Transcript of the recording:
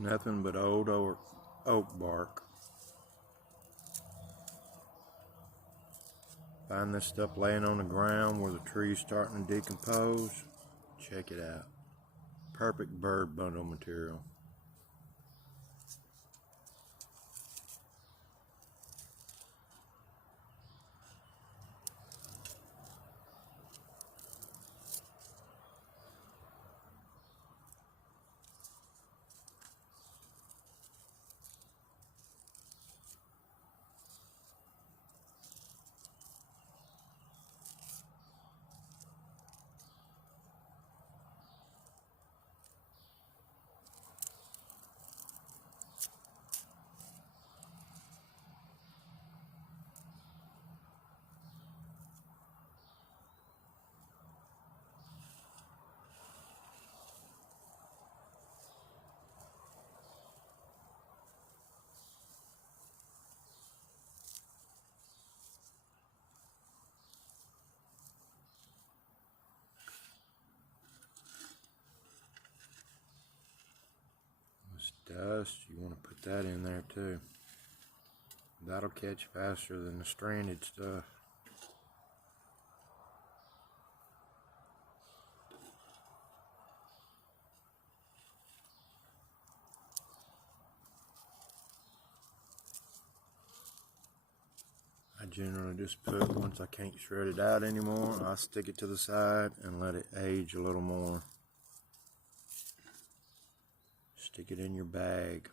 Nothing but old oak bark. Find this stuff laying on the ground where the tree's starting to decompose. Check it out. Perfect bird bundle material. Dust, you want to put that in there too. That'll catch faster than the stranded stuff. I generally just put, once I can't shred it out anymore, I stick it to the side and let it age a little more. Stick it in your bag.